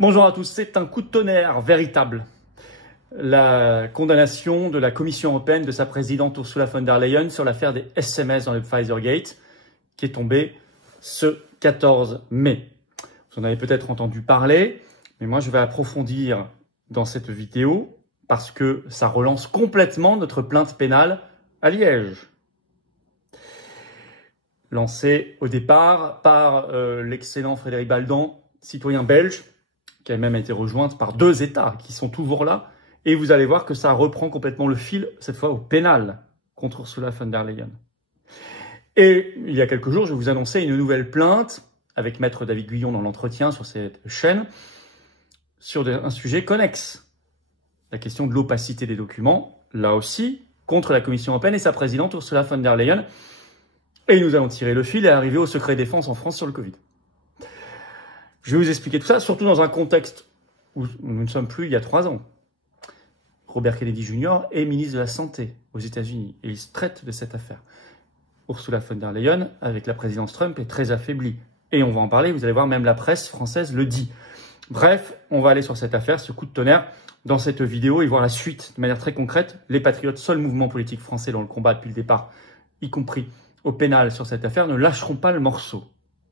Bonjour à tous, c'est un coup de tonnerre véritable. La condamnation de la Commission européenne de sa présidente Ursula von der Leyen sur l'affaire des SMS dans le Pfizergate qui est tombée ce 14 mai. Vous en avez peut-être entendu parler, mais moi je vais approfondir dans cette vidéo parce que ça relance complètement notre plainte pénale à Liège. Lancée au départ par l'excellent Frédéric Baldan, citoyen belge, qui a même été rejointe par 2 États qui sont toujours là. Et vous allez voir que ça reprend complètement le fil, cette fois au pénal, contre Ursula von der Leyen. Et il y a quelques jours, je vous annonçais une nouvelle plainte avec Maître David Guyon dans l'entretien sur cette chaîne, sur un sujet connexe. La question de l'opacité des documents, là aussi, contre la Commission européenne et sa présidente Ursula von der Leyen. Et nous allons tirer le fil et arriver au secret défense en France sur le Covid. Je vais vous expliquer tout ça, surtout dans un contexte où nous ne sommes plus il y a 3 ans. Robert Kennedy Jr. est ministre de la Santé aux États-Unis et il traite de cette affaire. Ursula von der Leyen, avec la présidence Trump, est très affaiblie. Et on va en parler, vous allez voir, même la presse française le dit. Bref, on va aller sur cette affaire, ce coup de tonnerre, dans cette vidéo et voir la suite de manière très concrète. Les Patriotes, seul mouvement politique français dans le combat depuis le départ, y compris au pénal sur cette affaire, ne lâcheront pas le morceau.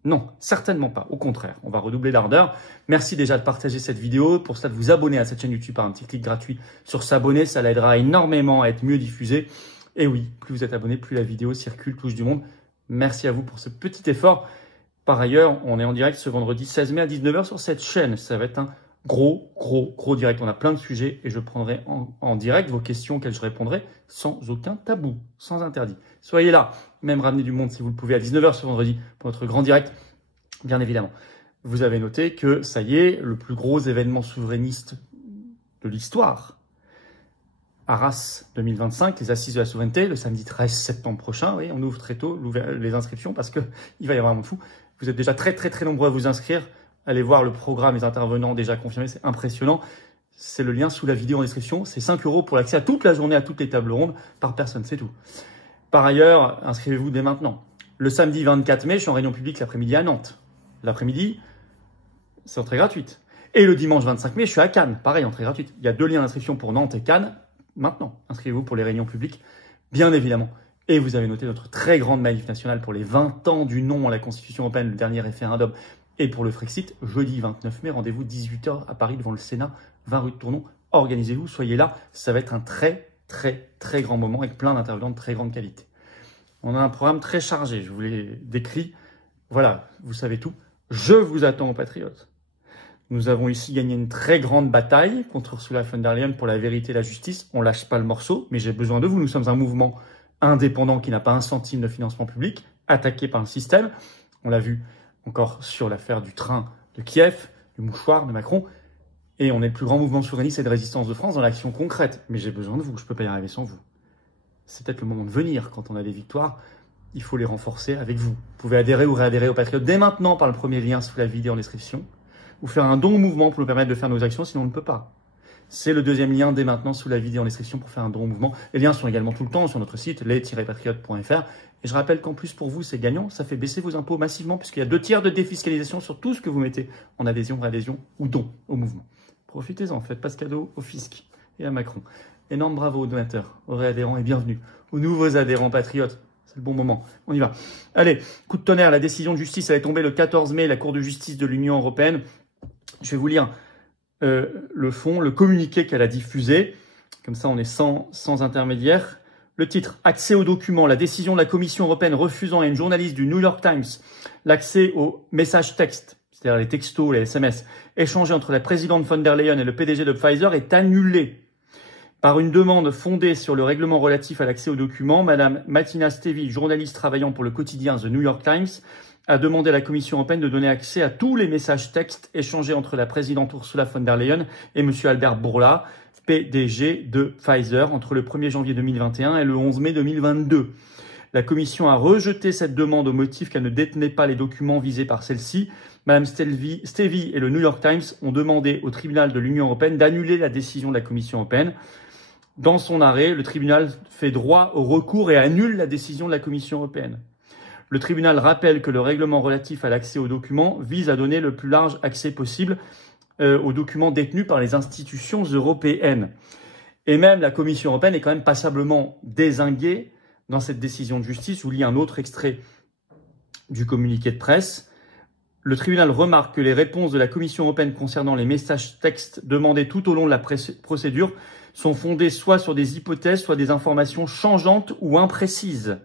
Non, certainement pas. Au contraire, on va redoubler d'ardeur. Merci déjà de partager cette vidéo. Pour cela, de vous abonner à cette chaîne YouTube par un petit clic gratuit sur s'abonner. Ça l'aidera énormément à être mieux diffusée. Et oui, plus vous êtes abonné, plus la vidéo circule, touche du monde. Merci à vous pour ce petit effort. Par ailleurs, on est en direct ce vendredi 16 mai à 19h sur cette chaîne. Ça va être un gros direct. On a plein de sujets et je prendrai en direct vos questions auxquelles je répondrai sans aucun tabou, sans interdit. Soyez là, même ramenez du monde si vous le pouvez à 19h ce vendredi pour notre grand direct, bien évidemment. Vous avez noté que ça y est, le plus gros événement souverainiste de l'histoire, Arras 2025, les assises de la souveraineté, le samedi 13 septembre prochain. Oui, on ouvre très tôt les inscriptions parce qu'il va y avoir un monde fou. Vous êtes déjà très nombreux à vous inscrire. Allez voir le programme, les intervenants déjà confirmés, c'est impressionnant. C'est le lien sous la vidéo en description. C'est 5 € pour l'accès à toute la journée, à toutes les tables rondes, par personne, c'est tout. Par ailleurs, inscrivez-vous dès maintenant. Le samedi 24 mai, je suis en réunion publique l'après-midi à Nantes. L'après-midi, c'est entrée gratuite. Et le dimanche 25 mai, je suis à Cannes. Pareil, entrée gratuite. Il y a 2 liens d'inscription pour Nantes et Cannes. Maintenant, inscrivez-vous pour les réunions publiques, bien évidemment. Et vous avez noté notre très grande manif nationale pour les 20 ans du non à la Constitution européenne, le dernier référendum. Et pour le Frexit, jeudi 29 mai, rendez-vous 18h à Paris devant le Sénat, 20 rue de Tournon. Organisez-vous, soyez là. Ça va être un très grand moment avec plein d'intervenants de très grande qualité. On a un programme très chargé, je vous l'ai décrit. Voilà, vous savez tout. Je vous attends aux Patriotes. Nous avons ici gagné une très grande bataille contre Ursula von der Leyen pour la vérité et la justice. On lâche pas le morceau, mais j'ai besoin de vous. Nous sommes un mouvement indépendant qui n'a pas un centime de financement public, attaqué par le système. On l'a vu encore sur l'affaire du train de Kiev, du mouchoir de Macron. Et on est le plus grand mouvement souverainiste et de résistance de France dans l'action concrète. Mais j'ai besoin de vous, je ne peux pas y arriver sans vous. C'est peut-être le moment de venir quand on a des victoires. Il faut les renforcer avec vous. Vous pouvez adhérer ou réadhérer aux Patriotes dès maintenant par le premier lien sous la vidéo en description. Ou faire un don au mouvement pour nous permettre de faire nos actions, sinon on ne peut pas. C'est le deuxième lien dès maintenant sous la vidéo en description pour faire un don au mouvement. Les liens sont également tout le temps sur notre site, les-patriotes.fr. Et je rappelle qu'en plus pour vous, c'est gagnant. Ça fait baisser vos impôts massivement puisqu'il y a 2 tiers de défiscalisation sur tout ce que vous mettez en adhésion, réadhésion ou don au mouvement. Profitez-en, faites pas ce cadeau au fisc et à Macron. Énorme bravo aux donateurs, aux réadhérents et bienvenue aux nouveaux adhérents patriotes. C'est le bon moment. On y va. Allez, coup de tonnerre, la décision de justice elle est tombée le 14 mai, la Cour de justice de l'Union européenne. Je vais vous lire le fond, le communiqué qu'elle a diffusé. Comme ça, on est sans intermédiaire. Le titre, accès aux documents, la décision de la Commission européenne refusant à une journaliste du New York Times l'accès aux messages textes, c'est-à-dire les textos, les SMS, échangés entre la présidente von der Leyen et le PDG de Pfizer est annulée. Par une demande fondée sur le règlement relatif à l'accès aux documents, Madame Martina Stevie, journaliste travaillant pour le quotidien The New York Times, a demandé à la Commission européenne de donner accès à tous les messages textes échangés entre la présidente Ursula von der Leyen et M. Albert Bourla, PDG de Pfizer, entre le 1er janvier 2021 et le 11 mai 2022. La Commission a rejeté cette demande au motif qu'elle ne détenait pas les documents visés par celle-ci. Madame Stevie et le New York Times ont demandé au tribunal de l'Union européenne d'annuler la décision de la Commission européenne. Dans son arrêt, le tribunal fait droit au recours et annule la décision de la Commission européenne. Le tribunal rappelle que le règlement relatif à l'accès aux documents vise à donner le plus large accès possible aux documents détenus par les institutions européennes. Et même la Commission européenne est quand même passablement dézinguée dans cette décision de justice. Je vous lis un autre extrait du communiqué de presse. Le tribunal remarque que les réponses de la Commission européenne concernant les messages textes demandés tout au long de la procédure sont fondées soit sur des hypothèses, soit des informations changeantes ou imprécises.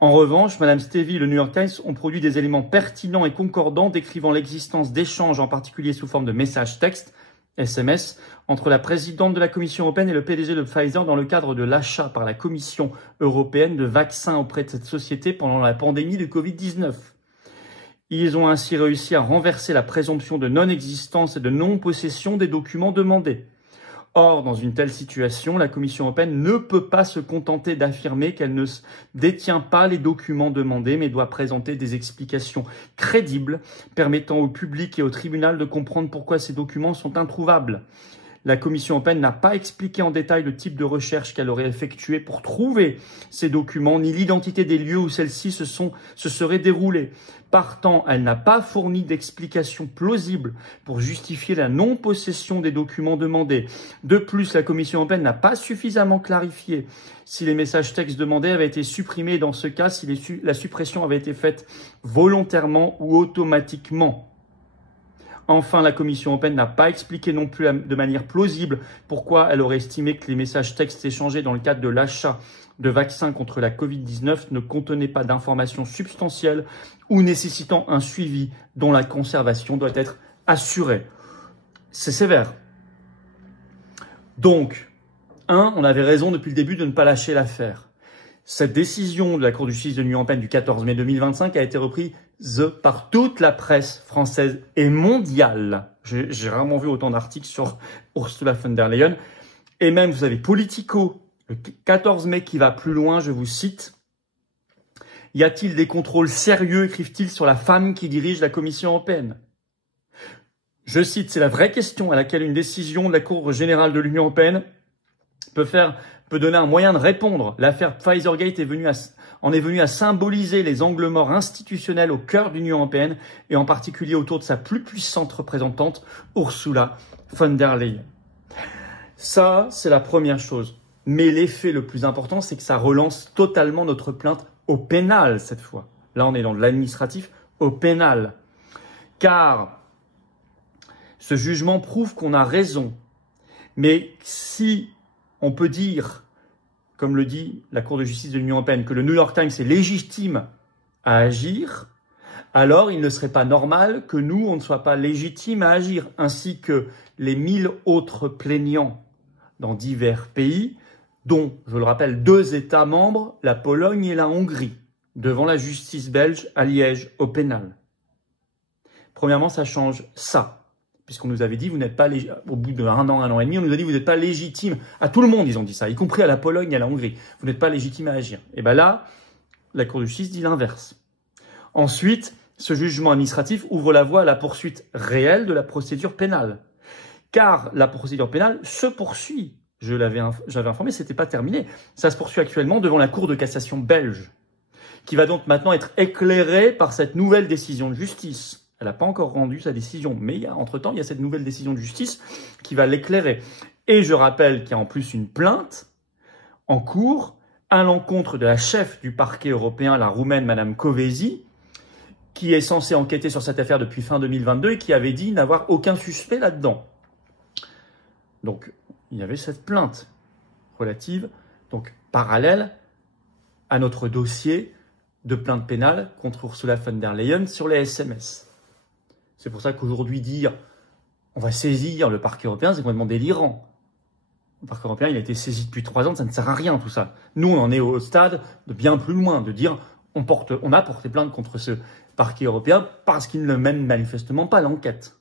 En revanche, Madame Stevie et le New York Times ont produit des éléments pertinents et concordants décrivant l'existence d'échanges, en particulier sous forme de messages textes, SMS, entre la présidente de la Commission européenne et le PDG de Pfizer dans le cadre de l'achat par la Commission européenne de vaccins auprès de cette société pendant la pandémie de Covid-19. Ils ont ainsi réussi à renverser la présomption de non-existence et de non-possession des documents demandés. Or, dans une telle situation, la Commission européenne ne peut pas se contenter d'affirmer qu'elle ne détient pas les documents demandés, mais doit présenter des explications crédibles permettant au public et au tribunal de comprendre pourquoi ces documents sont introuvables. La Commission européenne n'a pas expliqué en détail le type de recherche qu'elle aurait effectué pour trouver ces documents, ni l'identité des lieux où celles-ci se seraient déroulées. Partant, elle n'a pas fourni d'explications plausibles pour justifier la non-possession des documents demandés. De plus, la Commission européenne n'a pas suffisamment clarifié si les messages textes demandés avaient été supprimés, dans ce cas, si la suppression avait été faite volontairement ou automatiquement. Enfin, la Commission européenne n'a pas expliqué non plus de manière plausible pourquoi elle aurait estimé que les messages textes échangés dans le cadre de l'achat de vaccins contre la Covid-19 ne contenaient pas d'informations substantielles ou nécessitant un suivi dont la conservation doit être assurée. C'est sévère. Donc, on avait raison depuis le début de ne pas lâcher l'affaire. Cette décision de la Cour de justice de l'Union européenne du 14 mai 2025 a été reprise par toute la presse française et mondiale. J'ai rarement vu autant d'articles sur Ursula von der Leyen. Et même, vous avez Politico, le 14 mai, qui va plus loin, je vous cite. « Y a-t-il des contrôles sérieux, écrivent-ils, sur la femme qui dirige la Commission européenne ?» Je cite, c'est la vraie question à laquelle une décision de la Cour générale de l'Union européenne peut donner un moyen de répondre. L'affaire Pfizergate en est venue à symboliser les angles morts institutionnels au cœur de l'Union européenne et en particulier autour de sa plus puissante représentante, Ursula von der Leyen. Ça, c'est la première chose. Mais l'effet le plus important, c'est que ça relance totalement notre plainte au pénal cette fois. Là, on est dans de l'administratif au pénal. Car ce jugement prouve qu'on a raison. Mais si on peut dire, comme le dit la Cour de justice de l'Union européenne, que le New York Times est légitime à agir, alors il ne serait pas normal que nous, on ne soit pas légitime à agir, ainsi que les 1000 autres plaignants dans divers pays, dont, je le rappelle, 2 États membres, la Pologne et la Hongrie, devant la justice belge à Liège, au pénal. Premièrement, ça change ça. Puisqu'on nous avait dit, vous n'êtes pas au bout d'un an, 1 an et demi, on nous a dit, vous n'êtes pas légitime. À tout le monde, ils ont dit ça, y compris à la Pologne et à la Hongrie. Vous n'êtes pas légitime à agir. Et bien là, la Cour de justice dit l'inverse. Ensuite, ce jugement administratif ouvre la voie à la poursuite réelle de la procédure pénale. Car la procédure pénale se poursuit. J'avais informé, c'était pas terminé. Ça se poursuit actuellement devant la Cour de cassation belge, qui va donc maintenant être éclairée par cette nouvelle décision de justice. Elle n'a pas encore rendu sa décision, mais entre-temps, il y a cette nouvelle décision de justice qui va l'éclairer. Et je rappelle qu'il y a en plus une plainte en cours à l'encontre de la chef du parquet européen, la Roumaine, Madame Kövesi, qui est censée enquêter sur cette affaire depuis fin 2022 et qui avait dit n'avoir aucun suspect là-dedans. Donc, il y avait cette plainte relative, donc parallèle à notre dossier de plainte pénale contre Ursula von der Leyen sur les SMS. C'est pour ça qu'aujourd'hui dire on va saisir le parquet européen, c'est complètement délirant. Le parquet européen, il a été saisi depuis 3 ans, ça ne sert à rien tout ça. Nous, on en est au stade de bien plus loin, de dire on a porté plainte contre ce parquet européen parce qu'il ne mène manifestement pas l'enquête.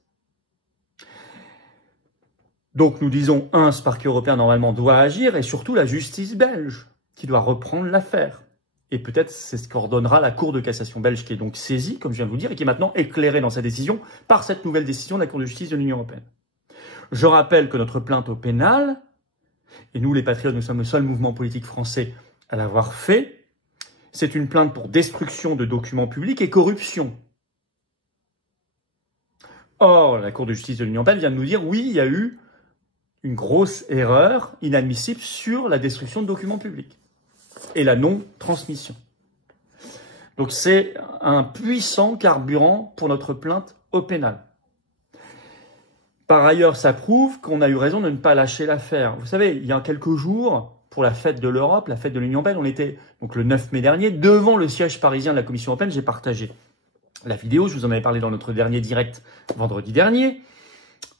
Donc nous disons, ce parquet européen normalement doit agir, et surtout la justice belge qui doit reprendre l'affaire. Et peut-être c'est ce qu'ordonnera la Cour de cassation belge, qui est donc saisie, comme je viens de vous dire, et qui est maintenant éclairée dans sa décision par cette nouvelle décision de la Cour de justice de l'Union européenne. Je rappelle que notre plainte au pénal, et nous les Patriotes, nous sommes le seul mouvement politique français à l'avoir fait, c'est une plainte pour destruction de documents publics et corruption. Or, la Cour de justice de l'Union européenne vient de nous dire, oui, il y a eu une grosse erreur inadmissible sur la destruction de documents publics et la non-transmission. Donc c'est un puissant carburant pour notre plainte au pénal. Par ailleurs, ça prouve qu'on a eu raison de ne pas lâcher l'affaire. Vous savez, il y a quelques jours, pour la fête de l'Europe, la fête de l'Union européenne, on était donc le 9 mai dernier, devant le siège parisien de la Commission européenne, j'ai partagé la vidéo, je vous en avais parlé dans notre dernier direct vendredi dernier,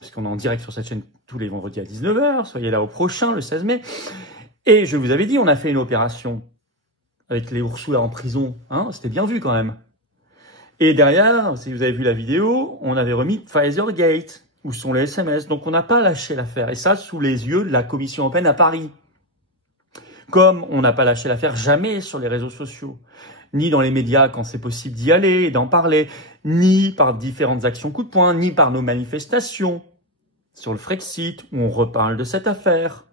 puisqu'on est en direct sur cette chaîne tous les vendredis à 19 h, soyez là au prochain, le 16 mai. Et je vous avais dit, on a fait une opération avec les Ursula en prison, hein, c'était bien vu quand même. Et derrière, si vous avez vu la vidéo, on avait remis Pfizergate, où sont les SMS. Donc on n'a pas lâché l'affaire, et ça sous les yeux de la Commission européenne à Paris. Comme on n'a pas lâché l'affaire jamais sur les réseaux sociaux, ni dans les médias quand c'est possible d'y aller et d'en parler, ni par différentes actions coup de poing, ni par nos manifestations sur le Frexit, où on reparle de cette affaire.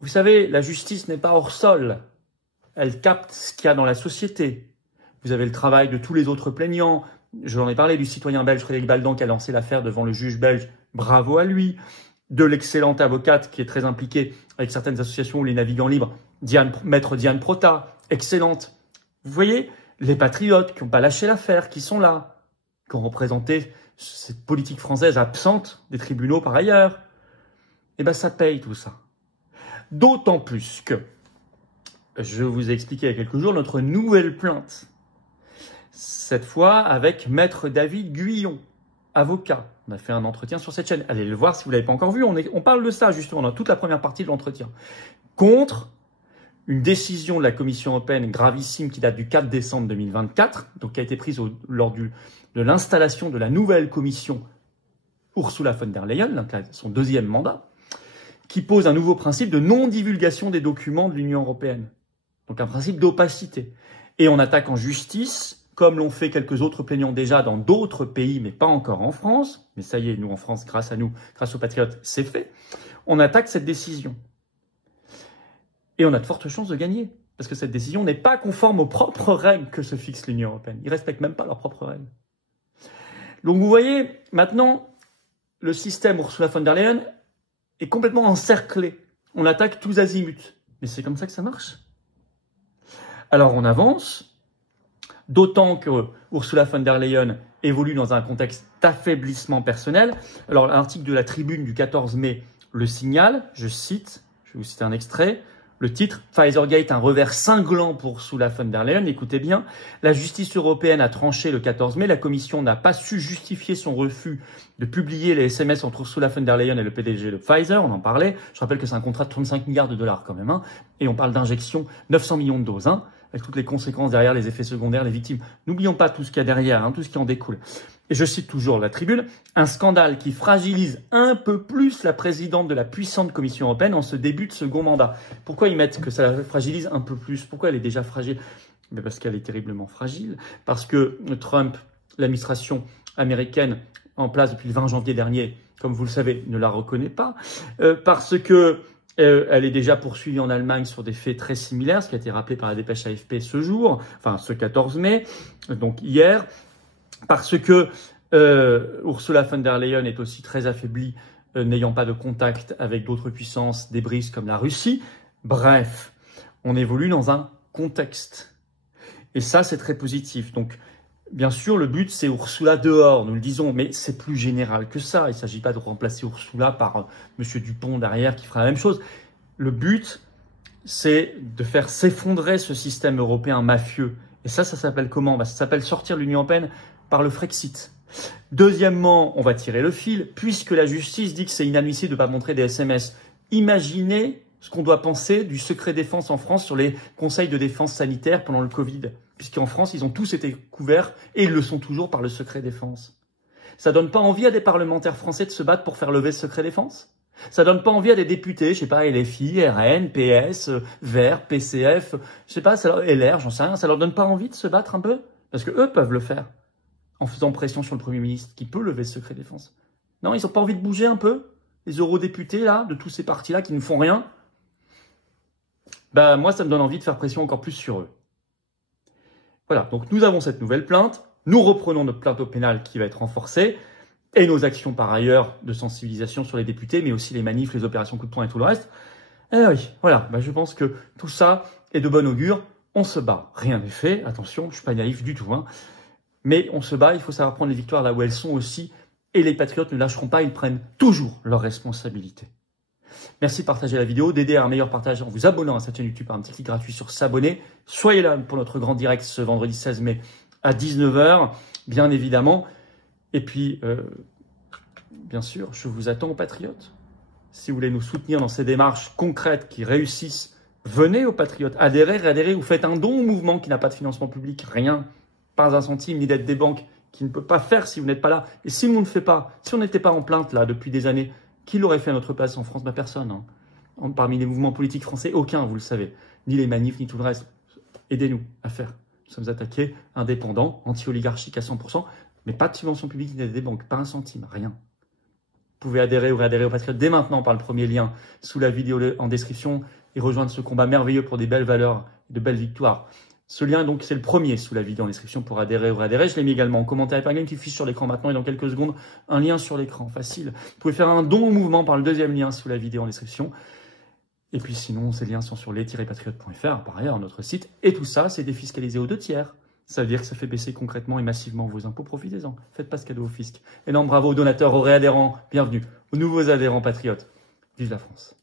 Vous savez, la justice n'est pas hors sol. Elle capte ce qu'il y a dans la société. Vous avez le travail de tous les autres plaignants. J'en ai parlé du citoyen belge Frédéric Baldan qui a lancé l'affaire devant le juge belge. Bravo à lui. De l'excellente avocate qui est très impliquée avec certaines associations ou les navigants libres, maître Diane Prota, excellente. Vous voyez, les patriotes qui n'ont pas lâché l'affaire, qui sont là, qui ont représenté cette politique française absente des tribunaux par ailleurs. Eh bien, ça paye tout ça. D'autant plus que, je vous ai expliqué il y a quelques jours, notre nouvelle plainte, cette fois avec Maître David Guyon, avocat. On a fait un entretien sur cette chaîne. Allez le voir si vous ne l'avez pas encore vu. On parle de ça justement dans toute la première partie de l'entretien. Contre une décision de la Commission européenne gravissime qui date du 4 décembre 2024, donc qui a été prise lors de l'installation de la nouvelle commission Ursula von der Leyen, donc son deuxième mandat, qui pose un nouveau principe de non-divulgation des documents de l'Union européenne. Donc un principe d'opacité. Et on attaque en justice, comme l'ont fait quelques autres plaignants déjà dans d'autres pays, mais pas encore en France. Mais ça y est, nous en France, grâce à nous, grâce aux patriotes, c'est fait. On attaque cette décision. Et on a de fortes chances de gagner. Parce que cette décision n'est pas conforme aux propres règles que se fixe l'Union européenne. Ils ne respectent même pas leurs propres règles. Donc vous voyez, maintenant, le système Ursula von der Leyen est complètement encerclé. On attaque tous azimuts. Mais c'est comme ça que ça marche. Alors on avance. D'autant que Ursula von der Leyen évolue dans un contexte d'affaiblissement personnel. Alors l'article de la Tribune du 14 mai le signale, je cite, je vais vous citer un extrait, le titre « Pfizergate, un revers cinglant pour Ursula von der Leyen ». Écoutez bien, la justice européenne a tranché le 14 mai, la Commission n'a pas su justifier son refus de publier les SMS entre Ursula von der Leyen et le PDG de Pfizer, on en parlait. Je rappelle que c'est un contrat de 35 milliards de dollars quand même, hein, et on parle d'injection 900 millions de doses, hein, avec toutes les conséquences derrière, les effets secondaires, les victimes. N'oublions pas tout ce qu'il y a derrière, hein, tout ce qui en découle. Et je cite toujours la Tribune, un scandale qui fragilise un peu plus la présidente de la puissante Commission européenne en ce début de second mandat. Pourquoi ils mettent que ça la fragilise un peu plus? Pourquoi elle est déjà fragile? Mais parce qu'elle est terriblement fragile. Parce que Trump, l'administration américaine en place depuis le 20 janvier dernier, comme vous le savez, ne la reconnaît pas. Parce que elle est déjà poursuivie en Allemagne sur des faits très similaires, ce qui a été rappelé par la dépêche AFP ce jour, enfin ce 14 mai, donc hier, parce que Ursula von der Leyen est aussi très affaiblie, n'ayant pas de contact avec d'autres puissances débris comme la Russie. Bref, on évolue dans un contexte. Et ça, c'est très positif. Donc, bien sûr, le but, c'est Ursula dehors, nous le disons, mais c'est plus général que ça. Il ne s'agit pas de remplacer Ursula par M. Dupont derrière qui fera la même chose. Le but, c'est de faire s'effondrer ce système européen mafieux. Et ça s'appelle comment? Ça s'appelle sortir de l'Union européenne par le Frexit. Deuxièmement, on va tirer le fil, puisque la justice dit que c'est inadmissible de ne pas montrer des SMS. Imaginez ce qu'on doit penser du secret défense en France sur les conseils de défense sanitaire pendant le Covid. Puisqu'en France, ils ont tous été couverts et ils le sont toujours par le secret défense. Ça donne pas envie à des parlementaires français de se battre pour faire lever ce secret défense? Ça donne pas envie à des députés, je sais pas, LFI, RN, PS, Vert, PCF, je sais pas, LR, j'en sais rien, ça leur donne pas envie de se battre un peu? Parce que eux peuvent le faire, en faisant pression sur le Premier ministre, qui peut lever ce secret défense. Non, ils ont pas envie de bouger un peu? Les eurodéputés, là, de tous ces partis-là qui ne font rien? Bah, moi, ça me donne envie de faire pression encore plus sur eux. Voilà, donc nous avons cette nouvelle plainte. Nous reprenons notre plainte au pénal qui va être renforcée et nos actions par ailleurs de sensibilisation sur les députés, mais aussi les manifs, les opérations coup de poing et tout le reste. Eh oui, voilà, je pense que tout ça est de bon augure. On se bat, rien n'est fait, attention, je ne suis pas naïf du tout, hein. Mais on se bat, il faut savoir prendre les victoires là où elles sont aussi, et les patriotes ne lâcheront pas, ils prennent toujours leurs responsabilités. Merci de partager la vidéo, d'aider à un meilleur partage en vous abonnant à cette chaîne YouTube par un petit clic gratuit sur s'abonner. Soyez là pour notre grand direct ce vendredi 16 mai à 19 h, bien évidemment. Et puis, bien sûr, je vous attends aux patriotes. Si vous voulez nous soutenir dans ces démarches concrètes qui réussissent, venez aux patriotes, adhérez ou faites un don au mouvement qui n'a pas de financement public, rien, pas un centime, ni d'aide des banques, qui ne peut pas faire si vous n'êtes pas là. Et si nous ne le fait pas, si on n'était pas en plainte là depuis des années, qui l'aurait fait à notre place en France? Personne. Hein. Parmi les mouvements politiques français, aucun, vous le savez. Ni les manifs, ni tout le reste. Aidez-nous à faire. Nous sommes attaqués, indépendants, anti-oligarchiques à 100%, mais pas de subvention publique ni d'aide des banques, pas un centime, rien. Vous pouvez adhérer ou réadhérer aux Patriotes dès maintenant par le premier lien sous la vidéo en description et rejoindre ce combat merveilleux pour des belles valeurs et de belles victoires. Ce lien, donc, c'est le premier sous la vidéo en description pour adhérer ou réadhérer. Je l'ai mis également en commentaire épinglé qui fiche sur l'écran maintenant et dans quelques secondes, un lien sur l'écran, facile. Vous pouvez faire un don au mouvement par le deuxième lien sous la vidéo en description. Et puis sinon, ces liens sont sur les-patriotes.fr, par ailleurs, notre site. Et tout ça, c'est défiscalisé aux 2 tiers. Ça veut dire que ça fait baisser concrètement et massivement vos impôts. Profitez-en. Faites pas ce cadeau au fisc. Énorme bravo aux donateurs, aux réadhérents. Bienvenue aux nouveaux adhérents patriotes. Vive la France.